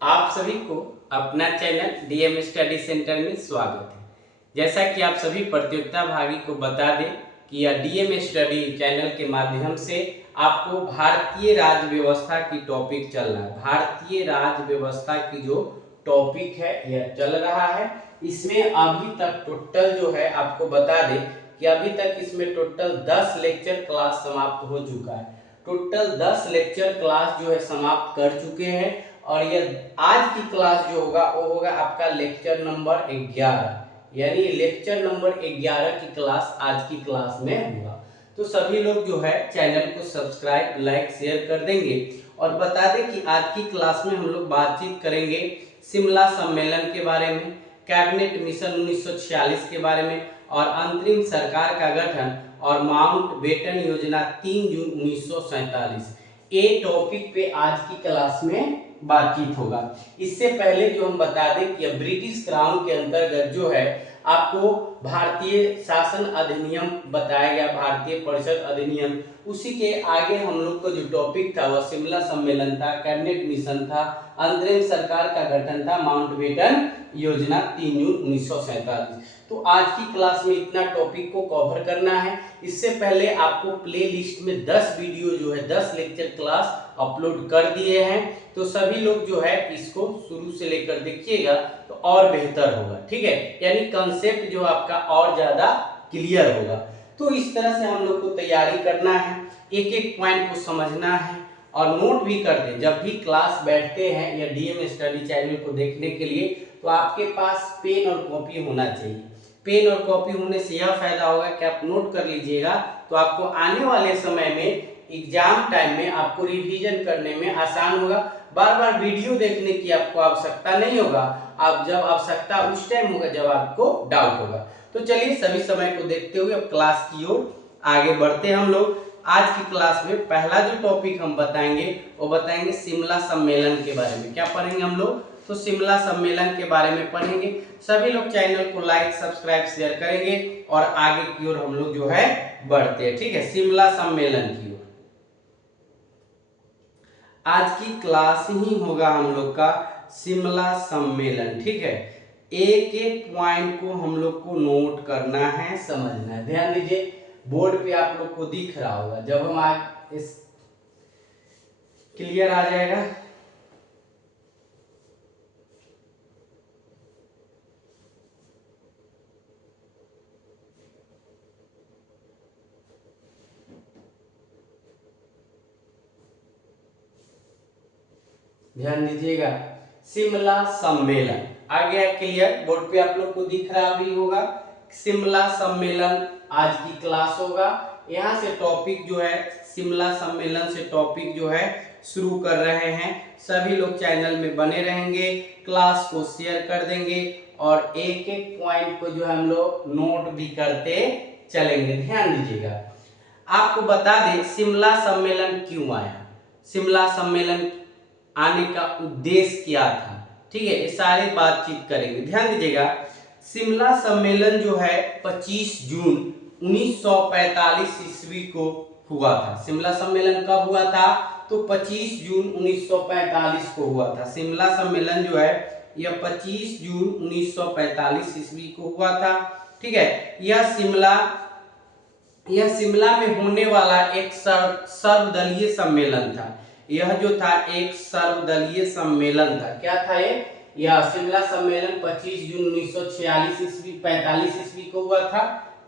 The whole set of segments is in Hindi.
आप सभी को अपना चैनल डीएम स्टडी सेंटर में स्वागत है। जैसा कि आप सभी प्रतियोगिता भागी को बता दें कि यह डीएम स्टडी चैनल के माध्यम से आपको भारतीय राज्य व्यवस्था की टॉपिक चल रहा है। भारतीय राज्य व्यवस्था की जो टॉपिक है यह चल रहा है। इसमें अभी तक टोटल जो है आपको बता दें कि अभी तक इसमें टोटल 10 लेक्चर क्लास समाप्त हो चुका है। टोटल 10 लेक्चर क्लास जो है समाप्त कर चुके हैं और यह आज की क्लास जो होगा वो होगा आपका लेक्चर नंबर 11, यानी लेक्चर नंबर 11 की क्लास आज की क्लास में होगा। तो सभी लोग जो है चैनल को सब्सक्राइब लाइक शेयर कर देंगे और बता दें कि आज की क्लास में हम लोग बातचीत करेंगे शिमला सम्मेलन के बारे में, कैबिनेट मिशन 1946 के बारे में और अंतरिम सरकार का गठन और माउंट बेटन योजना 3 जून 1947 ये टॉपिक पे आज की क्लास में बातचीत होगा। इससे पहले जो हम बता दें कि ब्रिटिश क्राउन के अंतर्गत जो है आपको भारतीय शासन अधिनियम बताया गया, भारतीय परिषद अधिनियम। उसी के आगे हम लोग को जो टॉपिक था वह शिमला सम्मेलन था, कैबिनेट मिशन था, अंतरिम सरकार का गठन था, माउंट बेटन योजना 3 जून 1947। तो आज की क्लास में इतना टॉपिक को कवर करना है। इससे पहले आपको प्ले लिस्ट में 10 वीडियो जो है 10 लेक्चर क्लास अपलोड कर दिए हैं, तो सभी लोग जो है इसको शुरू से लेकर देखिएगा तो और बेहतर होगा। ठीक है, यानी कंसेप्ट जो आपका और ज्यादा क्लियर होगा। तो इस तरह से हम लोग को तैयारी करना है, एक एक पॉइंट को समझना है और नोट भी कर दे। जब भी क्लास बैठते हैं या डीएम स्टडी चैनल को देखने के लिए तो आपके पास पेन और कॉपी होना चाहिए। पेन और कॉपी होने से यह फायदा होगा कि आप नोट कर लीजिएगा तो आपको आने वाले समय में एग्जाम टाइम में आपको रिवीजन करने में आसान होगा। बार बार वीडियो देखने की आपको आवश्यकता नहीं होगा, आप जब आवश्यकता उस टाइम होगा जब आपको डाउट होगा। तो चलिए सभी समय को देखते हुए अब क्लास की ओर आगे बढ़ते हैं हम लोग। आज की क्लास में पहला जो टॉपिक हम बताएंगे वो बताएंगे शिमला सम्मेलन के बारे में। क्या पढ़ेंगे हम लोग? तो शिमला सम्मेलन के बारे में पढ़ेंगे। सभी लोग चैनल को लाइक सब्सक्राइब शेयर करेंगे और आगे की ओर हम लोग जो है बढ़ते हैं। ठीक है, शिमला सम्मेलन की ओर आज की क्लास ही होगा हम लोग का शिमला सम्मेलन। ठीक है, एक एक पॉइंट को हम लोग को नोट करना है, समझना है। ध्यान दीजिए, बोर्ड पे आप लोग को दिख रहा होगा। जब हम आज इस क्लियर आ जाएगा। ध्यान दीजिएगा, शिमला सम्मेलन आ गया क्लियर, बोर्ड पे आप लोग को दिख रहा भी होगा। शिमला सम्मेलन आज की क्लास होगा। यहाँ से टॉपिक जो है शिमला सम्मेलन से टॉपिक जो है शुरू कर रहे हैं। सभी लोग चैनल में बने रहेंगे, क्लास को शेयर कर देंगे और एक एक पॉइंट को जो है हम लोग नोट भी करते चलेंगे। ध्यान दीजिएगा, आपको बता दें शिमला सम्मेलन क्यों आया, शिमला सम्मेलन आने का उद्देश्य क्या था। ठीक है, ये सारे बातचीत करेंगे। ध्यान दीजिएगा, शिमला सम्मेलन जो है 25 जून 1945 ईस्वी को हुआ था। शिमला सम्मेलन कब हुआ था? तो 25 जून 1945 को हुआ था। शिमला सम्मेलन जो है यह 25 जून 1945 ईस्वी को हुआ था। ठीक है, यह शिमला में होने वाला एक सर्वदलीय सम्मेलन था। यह जो था एक सर्वदलीय सम्मेलन था। क्या था ये? यह शिमला सम्मेलन 25 जून 1946 ईस्वी 45 ईस्वी को हुआ था।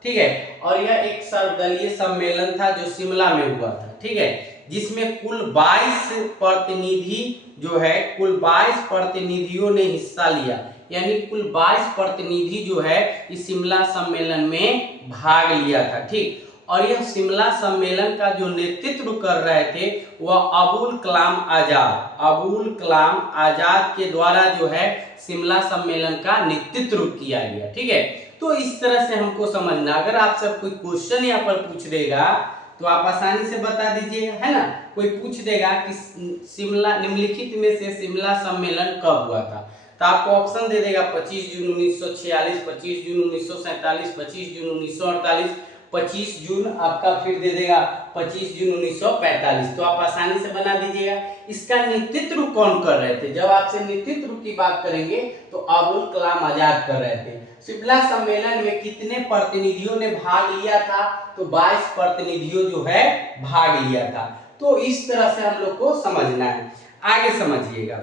ठीक है, और यह एक सर्वदलीय सम्मेलन था जो शिमला में हुआ था। ठीक है, जिसमें कुल 22 प्रतिनिधि जो है कुल 22 प्रतिनिधियों ने हिस्सा लिया, यानी कुल 22 प्रतिनिधि जो है इस शिमला सम्मेलन में भाग लिया था। ठीक, और यह शिमला सम्मेलन का जो नेतृत्व कर रहे थे वह अबुल कलाम आजाद के द्वारा जो है शिमला सम्मेलन का नेतृत्व किया गया। ठीक है, तो इस तरह से हमको समझना। अगर आपसे कोई क्वेश्चन यहाँ पर पूछ देगा तो आप आसानी से बता दीजिए, है ना। कोई पूछ देगा कि शिमला निम्नलिखित में से शिमला सम्मेलन कब हुआ था, तो आपको ऑप्शन दे देगा 25 जून 1946, 25 जून 1947, 25 जून 1948, 25 जून आपका फिर दे देगा 25 जून 1945। तो आप आसानी से बना दीजिएगा। इसका नेतृत्व कौन कर रहे थे? जब आपसे नेतृत्व की बात करेंगे तो अबुल कलाम आजाद कर रहे थे। शिमला सम्मेलन में कितने प्रतिनिधियों ने भाग लिया था? तो 22 प्रतिनिधियों जो है भाग लिया था। तो इस तरह से हम लोग को समझना है। आगे समझिएगा।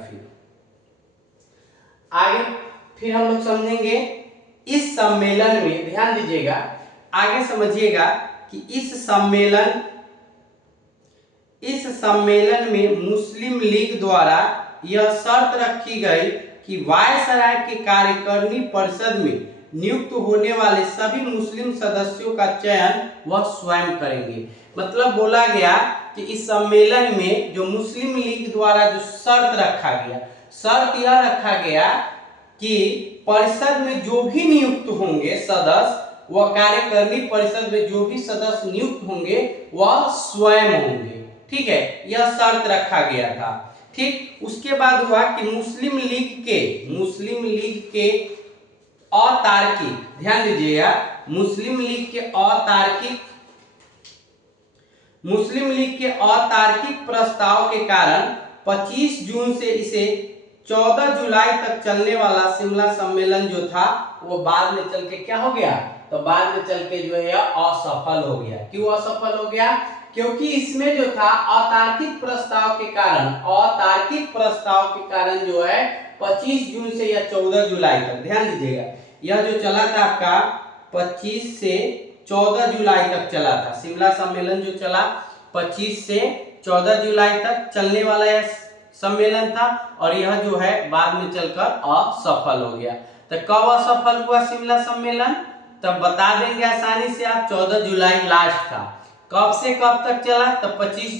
फिर हम लोग समझेंगे इस सम्मेलन में, ध्यान दीजिएगा, आगे समझिएगा कि इस सम्मेलन में मुस्लिम लीग द्वारा यह शर्त रखी गई कि वायसराय के कार्यकारिणी परिषद में नियुक्त होने वाले सभी मुस्लिम सदस्यों का चयन वह स्वयं करेंगे। मतलब बोला गया कि इस सम्मेलन में जो मुस्लिम लीग द्वारा जो शर्त रखा गया, शर्त यह रखा गया कि परिषद में जो भी नियुक्त होंगे सदस्य, वह कार्यकारिणी परिषद में जो भी सदस्य नियुक्त होंगे वह स्वयं होंगे। ठीक है, यह शर्त रखा गया था। ठीक, उसके बाद हुआ कि मुस्लिम लीग के अतार्किक, ध्यान दीजिएगा, मुस्लिम लीग के अतार्किक प्रस्ताव के कारण 25 जून से इसे 14 जुलाई तक चलने वाला शिमला सम्मेलन जो था वो बाद में चल के क्या हो गया? तो बाद में चल के जो है असफल हो गया। क्यों असफल हो गया? क्योंकि इसमें जो था अतार्किक प्रस्ताव के कारण जो है 25 जून से या 14 जुलाई तक, ध्यान दीजिएगा, यह जो चला था आपका 25 से 14 जुलाई तक चला था। शिमला सम्मेलन जो चला 25 से 14 जुलाई तक चलने वाला यह सम्मेलन था और यह जो है बाद में चलकर असफल हो गया। तो कब असफल हुआ शिमला सम्मेलन? तब बता देंगे आसानी से आप, 14 जुलाई लास्ट था। कब से कब तक चला? तब 25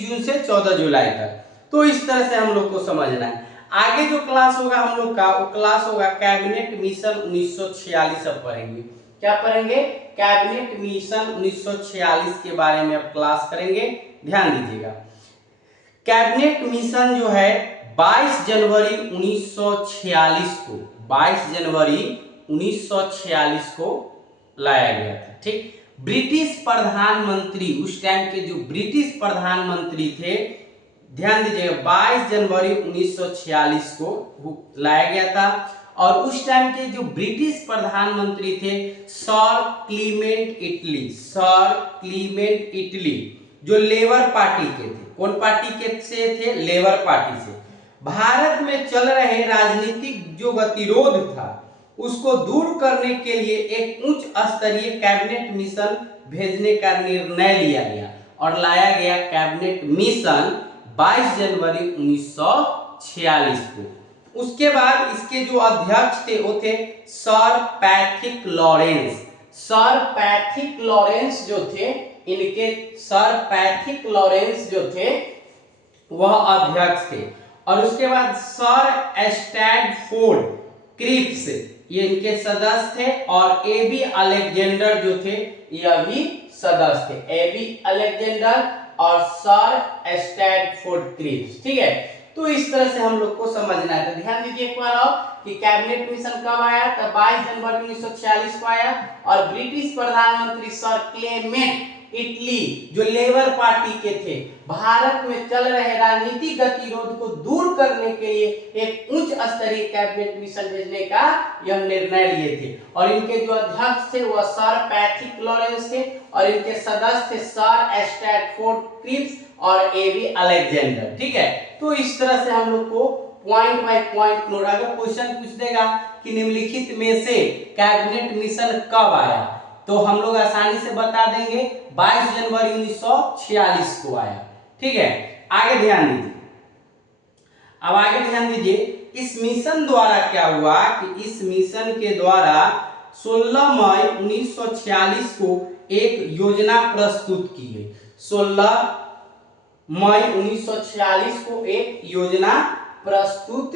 जून से 14 जुलाई तक। तो इस तरह से हम लोग को समझना है। आगे जो क्लास होगा हम लोग का, वो क्लास होगा कैबिनेट मिशन 1946। अब पढ़ेंगे, क्या पढ़ेंगे? कैबिनेट मिशन 1946 के बारे में अब क्लास करेंगे। ध्यान दीजिएगा, कैबिनेट मिशन जो है 22 जनवरी 1946 को लाया गया था। ठीक, ब्रिटिश प्रधानमंत्री, उस टाइम के जो ब्रिटिश प्रधानमंत्री थे, ध्यान दीजिएगा, 22 जनवरी 1946 को लाया गया था। और उस टाइम के जो ब्रिटिश प्रधानमंत्री थे सर क्लीमेंट इटली, जो लेबर पार्टी के थे। कौन पार्टी के से थे? लेबर पार्टी से। भारत में चल रहे राजनीतिक जो गतिरोध था उसको दूर करने के लिए एक उच्च स्तरीय कैबिनेट मिशन भेजने का निर्णय लिया गया और लाया गया कैबिनेट मिशन 22 जनवरी 1946 को। उसके बाद इसके जो अध्यक्ष थे वो थे सर पैट्रिक लॉरेंस जो थे, इनके सर पैट्रिक लॉरेंस जो थे वह अध्यक्ष थे। और उसके बाद सर स्टैटफोर्ड क्रिप्स, ये इनके सदस्य थे। और एबी अलेक्जेंडर जो थे यह भी सदस्य थे, एबी अलेक्जेंडर और सर स्टैटफोर्ड क्रिप्स। ठीक है, तो इस तरह से हम लोग को समझना है। तो ध्यान दीजिए एक बार और कि कैबिनेट मिशन कब आया? तो 22 जनवरी 1946 को आया। और ब्रिटिश प्रधानमंत्री सर क्लेमेंट इटली, जो लेबर पार्टी के थे, भारत में चल रहे राजनीतिक गतिरोध को दूर करने के लिए एक उच्च स्तरीय कैबिनेट मिशन भेजने का यह निर्णय लिए थे। और इनके जो अध्यक्ष थे वह सर पैट्रिक लॉरेंस थे और इनके सदस्य थे सर स्टैटफोर्ड क्रिप्स और एबी अलेक्जेंडर। ठीक है, तो इस तरह से हम लोग को पॉइंट बाय पॉइंट नोट, अगर क्वेश्चन पूछ देगा कि निम्नलिखित में से कैबिनेट मिशन कब आया, तो हम लोग आसानी से बता देंगे 22 जनवरी 1946 को आया। ठीक है, आगे ध्यान दीजिए। अब आगे ध्यान दीजिए, इस मिशन द्वारा क्या हुआ कि इस मिशन के द्वारा 16 मई 1946 को एक योजना प्रस्तुत की गई। 16 मई 1946 को एक योजना प्रस्तुत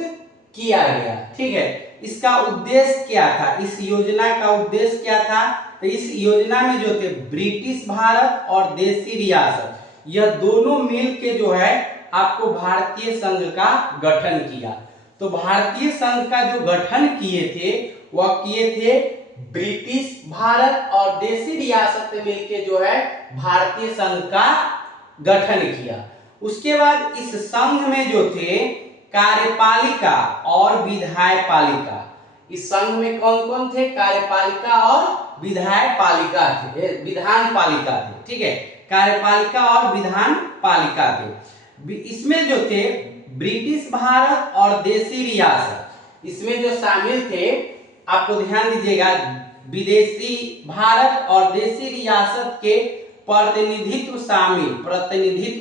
किया गया। ठीक है, इसका उद्देश्य क्या था? इस योजना का उद्देश्य क्या था? तो इस योजना में जो थे ब्रिटिश भारत और देशी रियासत, यह दोनों मिल के जो है आपको भारतीय संघ का गठन किया। तो भारतीय संघ का जो गठन किए थे वह किए थे ब्रिटिश भारत और देशी रियासत मिलकर जो है भारतीय संघ का गठन किया। उसके बाद इस संघ में जो थे कार्यपालिका और विधायपालिका, इस संघ में कौन कौन थे? कार्यपालिका और विधायपालिका थे, विधान पालिका थे, ठीक है, कार्यपालिका और विधान पालिका थे। इसमें जो थे ब्रिटिश भारत और देशी रियासत, इसमें जो शामिल थे, आपको ध्यान दीजिएगा, विदेशी भारत और देशी रियासत के प्रतिनिधित्व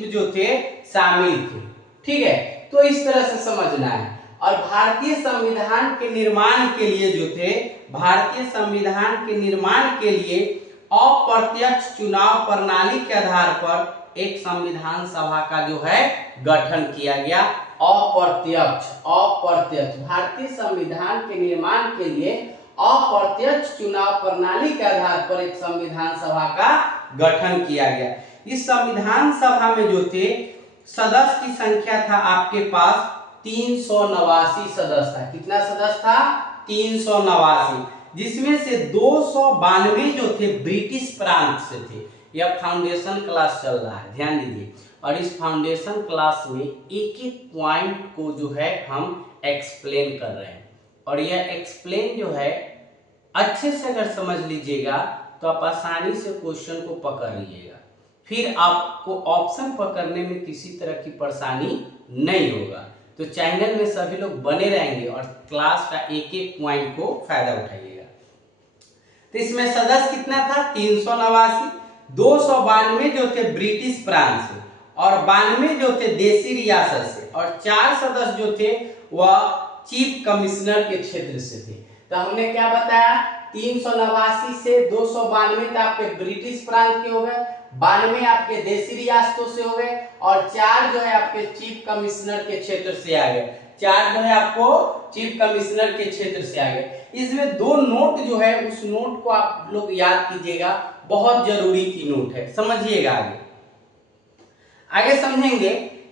जो थे शामिल थे, ठीक है। तो इस तरह से समझना है। और भारतीय संविधान के निर्माण के लिए जो थे, भारतीय संविधान के निर्माण के लिए अप्रत्यक्ष चुनाव प्रणाली के आधार पर एक संविधान सभा का जो है गठन किया गया। अप्रत्यक्ष भारतीय संविधान के निर्माण के लिए अप्रत्यक्ष चुनाव प्रणाली के आधार पर एक संविधान सभा का गठन किया गया। इस संविधान सभा में जो थे सदस्य की संख्या था आपके पास 389 सदस्य था। कितना सदस्य था? 389, जिसमें से 292 जो थे ब्रिटिश प्रांत से थे। यह फाउंडेशन क्लास चल रहा है, ध्यान दीजिए। और इस फाउंडेशन क्लास में एक एक पॉइंट को जो है हम एक्सप्लेन कर रहे हैं, और यह एक्सप्लेन जो है अच्छे से अगर समझ लीजिएगा तो आप आसानी से क्वेश्चन को पकड़ लीजिएगा, फिर आपको ऑप्शन पकड़ने में किसी तरह की परेशानी नहीं होगा। तो चैनल में सभी लोग बने रहेंगे और क्लास का एक एक पॉइंट को फायदा उठाइएगा। तो इसमें सदस्य कितना था? 389, 292 जो थे ब्रिटिश प्रांत से और 92 जो थे देशी रियासत से, और 4 सदस्य जो थे वह चीफ कमिश्नर के क्षेत्र से थे। तो हमने क्या बताया? 389 से 292 आपके ब्रिटिश प्रांत के हो गए, 92 आपके देशी रियासतों से हो गए, और 4 जो है आपके चीफ कमिश्नर के क्षेत्र से आ गए। 4 जो है आपको चीफ कमिश्नर के क्षेत्र से आ गए। इसमें 2 नोट जो है, उस नोट को आप लोग याद कीजिएगा, बहुत जरूरी की नोट है, समझिएगा। आगे समझेंगे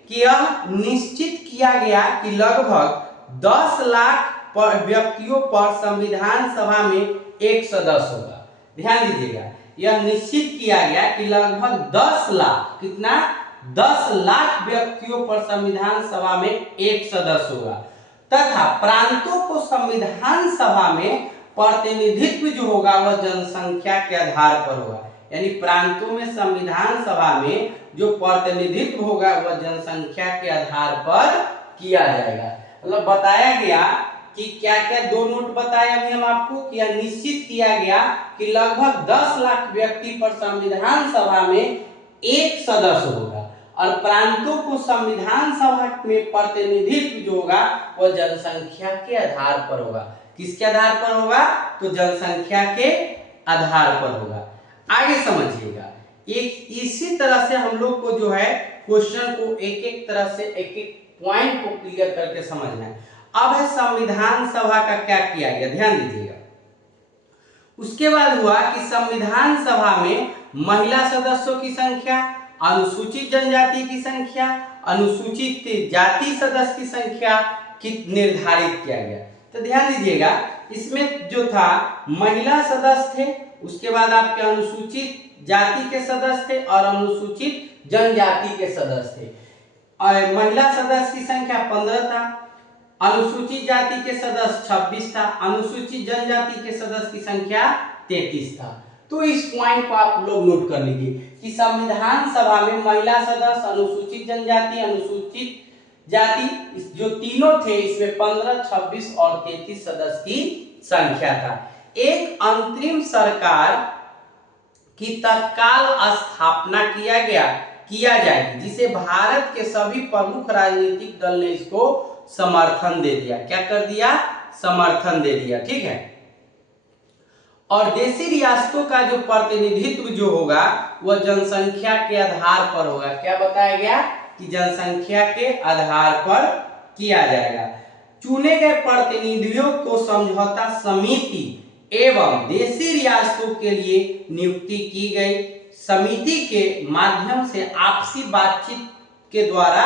कि यह निश्चित किया गया कि लगभग 10 लाख व्यक्तियों पर संविधान सभा में एक सदस्य होगा। ध्यान दीजिएगा, यह निश्चित किया गया कि लगभग 10 लाख, कितना? 10 लाख व्यक्तियों पर संविधान सभा में एक सदस्य होगा, तथा प्रांतों को संविधान सभा में प्रतिनिधित्व जो होगा वह जनसंख्या के आधार पर होगा। यानी प्रांतों में संविधान सभा में जो प्रतिनिधित्व होगा वह जनसंख्या के आधार पर किया जाएगा। मतलब बताया गया कि क्या क्या 2 नोट बताए अभी हम आपको, कि यह निश्चित किया गया कि लगभग 10 लाख व्यक्ति पर संविधान सभा में एक सदस्य होगा, और प्रांतों को संविधान सभा में प्रतिनिधित्व जो होगा वह जनसंख्या के आधार पर होगा। किसके आधार पर होगा? तो जनसंख्या के आधार पर होगा। आगे समझिएगा, एक इसी तरह से हम लोग को जो है क्वेश्चन को एक एक तरह से एक एक पॉइंट को क्लियर करके समझना है। अब है संविधान सभा का क्या किया गया, ध्यान दीजिएगा। उसके बाद हुआ कि संविधान सभा में महिला सदस्यों की संख्या, अनुसूचित जनजाति की संख्या, अनुसूचित जाति सदस्य की संख्या की निर्धारित किया गया। तो ध्यान दीजिएगा, इसमें जो था महिला सदस्य थे, उसके बाद आपके अनुसूचित जाति के सदस्य थे और अनुसूचित जनजाति के सदस्य थे। महिला सदस्य की संख्या 15 था, अनुसूचित जाति के सदस्य 26 था, अनुसूचित जनजाति के सदस्य की संख्या 33 था। तो इस पॉइंट को आप लोग नोट कर लीजिए कि संविधान सभा में महिला सदस्य, अनुसूचित जनजाति, अनुसूचित जाति, जो तीनों थे, इसमें 15, 26 और 33 सदस्य की संख्या था। एक अंतरिम सरकार की तत्काल स्थापना किया जाएगी, जिसे भारत के सभी प्रमुख राजनीतिक दल ने इसको समर्थन दे दिया। क्या कर दिया? समर्थन दे दिया, ठीक है। और देशी रियासतों का जो प्रतिनिधित्व जो होगा वह जनसंख्या के आधार पर होगा। क्या बताया गया? कि जनसंख्या के आधार पर किया जाएगा। चुने गए प्रतिनिधियों को समझौता समिति एवं देशी रियासतों के लिए नियुक्ति की गई। समिति के माध्यम से आपसी बातचीत के द्वारा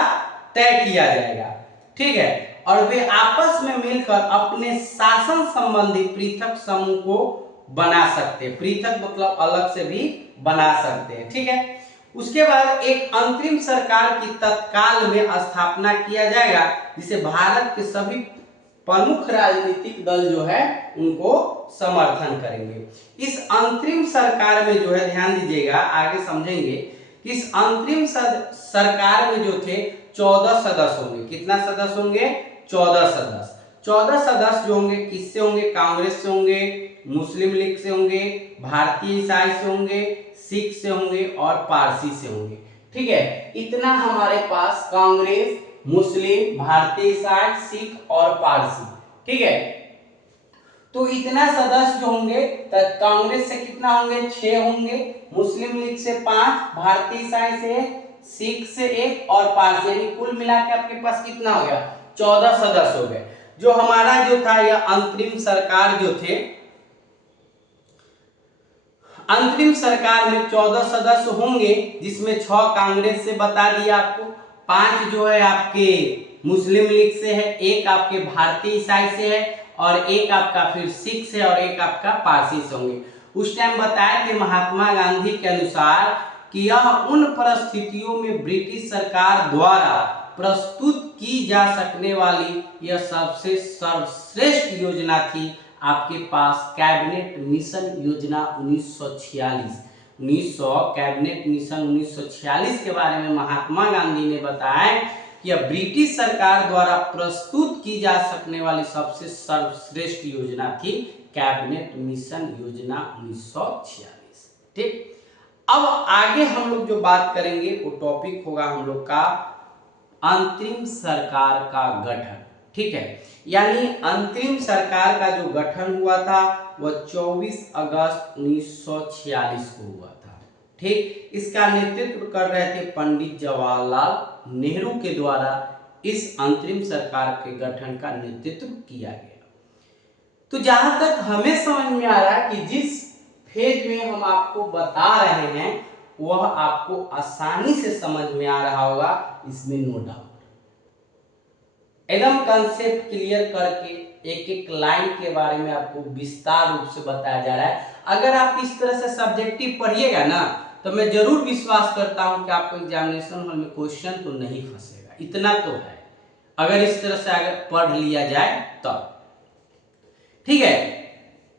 तय किया जाएगा, ठीक है। और वे आपस में मिलकर अपने शासन संबंधी पृथक समूह को बना सकते हैं, पृथक मतलब अलग से भी बना सकते हैं, ठीक है। उसके बाद एक अंतरिम सरकार की तत्काल में स्थापना किया जाएगा, जिसे भारत के सभी प्रमुख राजनीतिक दल जो है उनको समर्थन करेंगे। इस अंतरिम सरकार में जो है, ध्यान दीजिएगा, आगे समझेंगे कि इस अंतरिम सरकार में जो थे 14 सदस्य होंगे। कितना सदस्य होंगे? 14 सदस्य। 14 सदस्य जो होंगे किससे होंगे? कांग्रेस से होंगे, मुस्लिम लीग से होंगे, भारतीय ईसाई से होंगे, सिख से होंगे और पारसी से होंगे, ठीक है। इतना हमारे पास कांग्रेस, मुस्लिम, भारतीय ईसाई, सिख और पारसी, ठीक है। तो इतना सदस्य जो होंगे, कांग्रेस से कितना होंगे? 6 होंगे, मुस्लिम लीग से 5, भारतीय ईसाई से 1, सिख से 1 और पारसी, यानी कुल मिला के आपके पास कितना हो गया? 14 सदस्य हो गए। जो हमारा जो था यह अंतरिम सरकार जो थे, अंतरिम सरकार में 14 सदस्य होंगे, जिसमें 6 कांग्रेस से बता दिया आपको, 5 जो है आपके मुस्लिम लीग से है, 1 आपके भारतीय ईसाई से है और 1 आपका फिर सिख से और 1 आपका पारसी से होंगे। उस टाइम बताए थे महात्मा गांधी के अनुसार कि यह उन परिस्थितियों में ब्रिटिश सरकार द्वारा प्रस्तुत की जा सकने वाली यह सबसे सर्वश्रेष्ठ योजना थी। आपके पास कैबिनेट मिशन योजना 1946 कैबिनेट मिशन 1946 के बारे में महात्मा गांधी ने बताया कि यह ब्रिटिश सरकार द्वारा प्रस्तुत की जा सकने वाली सबसे सर्वश्रेष्ठ योजना थी, कैबिनेट मिशन योजना 1946, ठीक। अब आगे हम लोग जो बात करेंगे वो टॉपिक होगा हम लोग का अंतरिम सरकार का गठन, ठीक है। यानी अंतरिम सरकार का जो गठन हुआ था वह 24 अगस्त 1946 को हुआ था, ठीक। इसका नेतृत्व कर रहे थे पंडित जवाहरलाल नेहरू के द्वारा इस अंतरिम सरकार के गठन का नेतृत्व किया गया। तो जहां तक हमें समझ में आ रहा है कि जिस फेज में हम आपको बता रहे हैं वह आपको आसानी से समझ में आ रहा होगा, इसमें नो डाउट। एकदम कंसेप्ट क्लियर करके एक एक लाइन के बारे में आपको विस्तार रूप से बताया जा रहा है। अगर आप इस तरह से सब्जेक्टिव पढ़िएगा ना तो मैं जरूर विश्वास करता हूं कि आपको एग्जामिनेशन हॉल में क्वेश्चन तो नहीं फंसेगा, इतना तो है, अगर इस तरह से अगर पढ़ लिया जाए तब, ठीक है।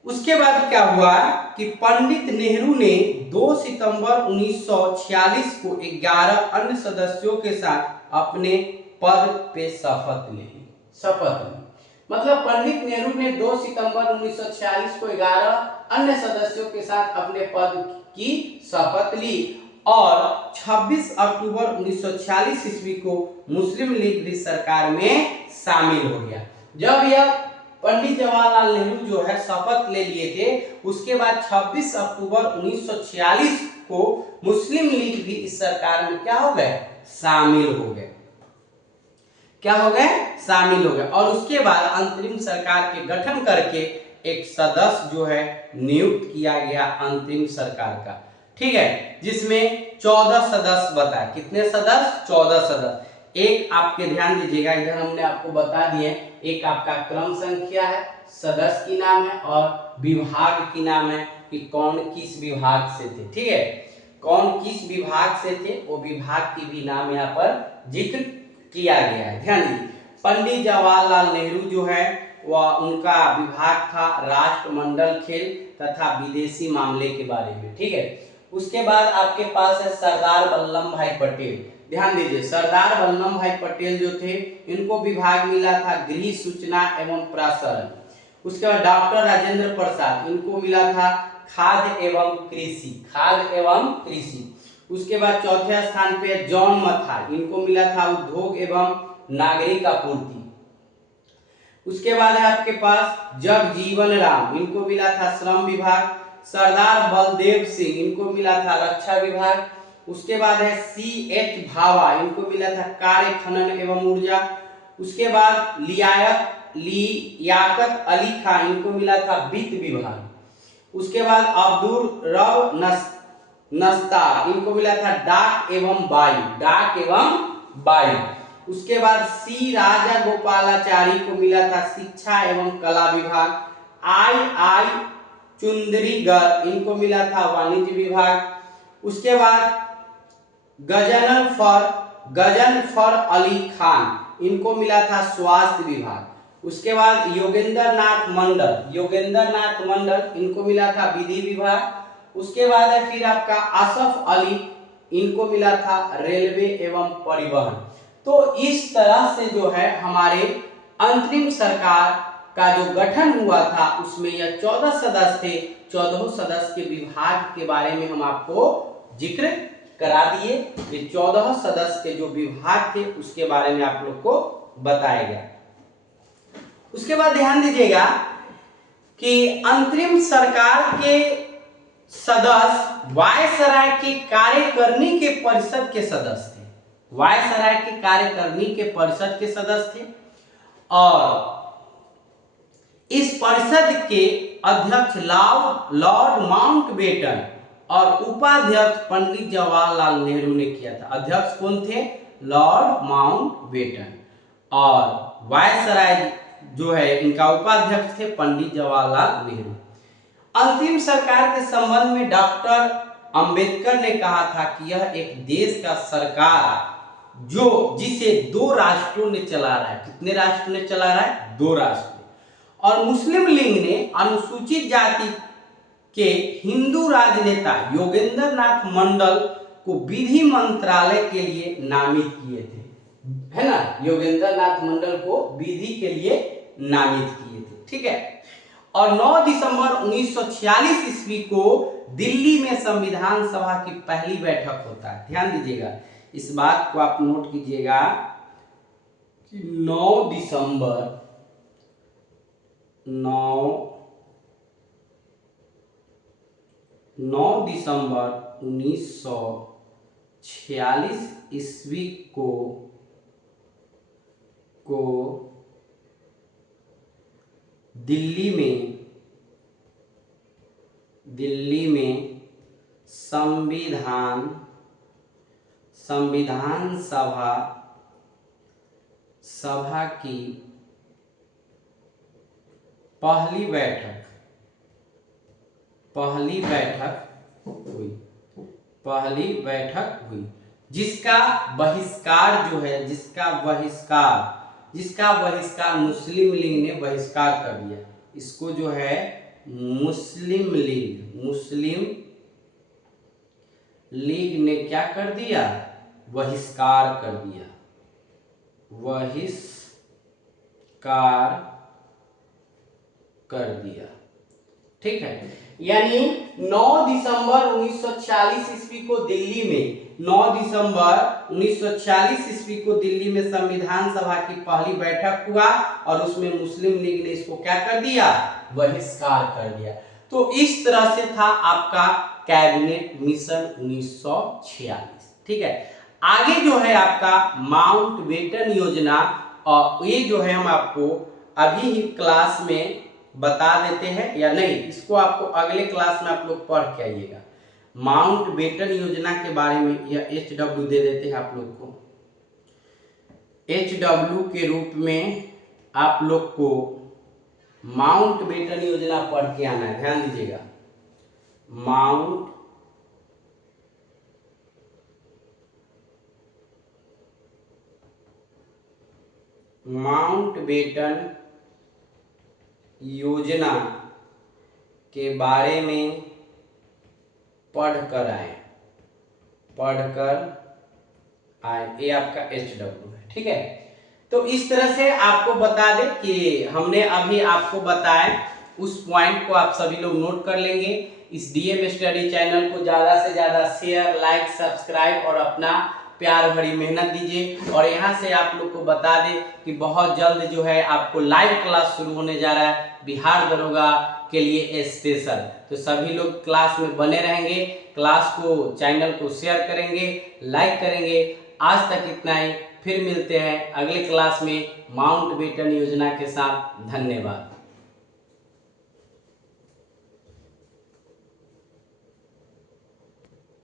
उसके बाद क्या हुआ कि पंडित नेहरू ने 2 सितंबर 1946 को 11 अन्य सदस्यों के साथ अपने पद पे शपथ ली। मतलब पंडित नेहरू ने 2 सितंबर 1946 को 11 अन्य सदस्यों के साथ अपने पद की शपथ ली और 26 अक्टूबर 1946 ईस्वी को मुस्लिम लीग भी सरकार में शामिल हो गया। जब यह पंडित जवाहरलाल नेहरू जो है शपथ ले लिए थे, उसके बाद 26 अक्टूबर 1946 को मुस्लिम लीग भी इस सरकार में क्या हो गए? शामिल हो गए। क्या हो गए? शामिल हो गए। और उसके बाद अंतरिम सरकार के गठन करके एक सदस्य जो है नियुक्त किया गया अंतरिम सरकार का, ठीक है, जिसमें 14 सदस्य बताए। कितने सदस्य? 14 सदस्य। एक आपके ध्यान दीजिएगा, इधर हमने आपको बता दिए, एक आपका क्रम संख्या है, सदस्य की नाम है और विभाग की नाम है कि कौन किस विभाग से थे, ठीक है। कौन किस विभाग से थे वो विभाग की भी नाम यहाँ पर जिक्र किया गया है। ध्यान दीजिए, पंडित जवाहरलाल नेहरू जो है वह उनका विभाग था राष्ट्रमंडल खेल तथा विदेशी मामले के बारे में, ठीक है। उसके बाद आपके पास है सरदार वल्लभ भाई पटेल। ध्यान दीजिए, सरदार वल्लभ भाई पटेल जो थे इनको विभाग मिला था गृह, सूचना एवं प्रसारण। उसके बाद डॉक्टर राजेंद्र प्रसाद, इनको मिला था खाद्य एवं कृषि, खाद्य एवं कृषि। उसके बाद चौथे स्थान पे जॉन मथाई, इनको मिला था उद्योग एवं नागरिक आपूर्ति। उसके बाद है आपके पास जगजीवन राम, इनको मिला था श्रम विभाग। सरदार बलदेव सिंह, इनको मिला था रक्षा विभाग। उसके बाद है C.H. भाभा, इनको मिला था कार्य, खनन एवं ऊर्जा। उसके बाद लियाकत अली खान, इनको मिला था वित्त विभाग। उसके बाद अब्दुल रब नस्तार, इनको मिला था डाक एवं वायु, डाक एवं वायु। उसके बाद C. राजा गोपालाचारी को मिला था शिक्षा एवं कला विभाग। I. चुंदरीगढ़, इनको मिला था वाणिज्य विभाग। उसके बाद गजनफर अली खान, इनको मिला था स्वास्थ्य विभाग। उसके बाद योगेंद्र नाथ मंडल, इनको मिला था विधि विभाग। उसके बाद है फिर आपका आसफ अली, इनको मिला था रेलवे एवं परिवहन। तो इस तरह से जो है हमारे अंतरिम सरकार का जो गठन हुआ था उसमें यह 14 सदस्य थे। 14 सदस्य के विभाग के बारे में हम आपको जिक्र करा दिए। ये 14 सदस्य के जो विभाग थे उसके बारे में आप लोग को बताया गया। उसके बाद ध्यान दीजिएगा कि अंतरिम सरकार के सदस्य वायसराय के कार्यकारिणी के परिषद के सदस्य थे। वायसराय के कार्यकारिणी के परिषद के सदस्य थे और इस परिषद के अध्यक्ष लॉर्ड माउंटबेटन और उपाध्यक्ष पंडित जवाहरलाल नेहरू ने किया था। अध्यक्ष कौन थे? लॉर्ड माउंटबेटन, और वायसराय जो है इनका उपाध्यक्ष थे पंडित जवाहरलाल नेहरू। अंतिम सरकार के संबंध में डॉक्टर अंबेडकर ने कहा था कि यह एक देश का सरकार जिसे 2 राष्ट्रों ने चला रहा है। कितने राष्ट्रों ने चला रहा है? 2 राष्ट्र। और मुस्लिम लीग ने अनुसूचित जाति के हिंदू राजनेता योगेंद्र नाथ मंडल को विधि मंत्रालय के लिए नामित किए थे, है ना। योगेंद्र नाथ मंडल को विधि के लिए नामित किए थे, ठीक है। और 9 दिसंबर 1946 ईस्वी को दिल्ली में संविधान सभा की पहली बैठक होता है। ध्यान दीजिएगा, इस बात को आप नोट कीजिएगा कि 9 दिसंबर 1946 ईस्वी को दिल्ली में संविधान सभा की पहली बैठक हुई जिसका बहिष्कार मुस्लिम लीग ने बहिष्कार कर दिया। इसको जो है मुस्लिम लीग ने क्या कर दिया? बहिष्कार कर दिया। ठीक है, यानी 9 दिसंबर 1946 ईस्वी को दिल्ली में संविधान सभा की पहली बैठक हुआ और उसमें मुस्लिम लीग ने इसको क्या कर दिया? बहिष्कार कर दिया। तो इस तरह से था आपका कैबिनेट मिशन 1946, ठीक है। आगे जो है आपका माउंटबेटन योजना, और ये जो है हम आपको अभी ही क्लास में बता देते हैं, या नहीं इसको आपको अगले क्लास में आप लोग पढ़ के आइएगा। माउंटबेटन योजना के बारे में यह HW दे देते हैं आप लोग को। HW के रूप में आप लोग को माउंटबेटन योजना पढ़ के आना है। ध्यान दीजिएगा, माउंटबेटन योजना के बारे में पढ़कर आए। ये आपका HW है, ठीक है। तो इस तरह से आपको बता दें कि हमने अभी आपको बताया, उस पॉइंट को आप सभी लोग नोट कर लेंगे। इस DM स्टडी चैनल को ज़्यादा से ज़्यादा शेयर, लाइक, सब्सक्राइब और अपना प्यार भरी मेहनत दीजिए। और यहाँ से आप लोग को बता दें कि बहुत जल्द जो है आपको लाइव क्लास शुरू होने जा रहा है बिहार दरोगा के लिए स्पेशल। तो सभी लोग क्लास में बने रहेंगे, क्लास को, चैनल को शेयर करेंगे, लाइक करेंगे। आज तक इतना ही, फिर मिलते हैं अगले क्लास में माउंटबेटन योजना के साथ। धन्यवाद।